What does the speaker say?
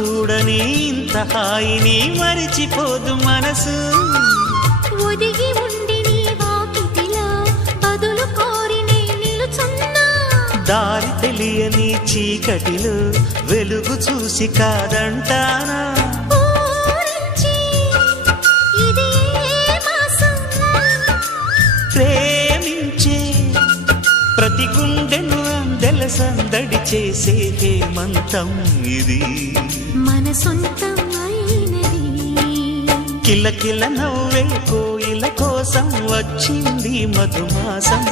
చూడని ఇంత హాయిని మరిచిపోదు మనసు. ఒదిగి ఉండి నీ వాకిటిలో బదులు కోరి నే నిలుచున్నా. దారి తెలియని చీకటిలో వెలుగు చూసి కాదంటానా. ప్రేమించే ప్రతి గుండెను అందెల సందడి చేసే హేమంతం ఇది. మన సొంతం అయినది. కిలకిల నవ్వే కోయిల కోసం వచ్చింది మధుమాసం.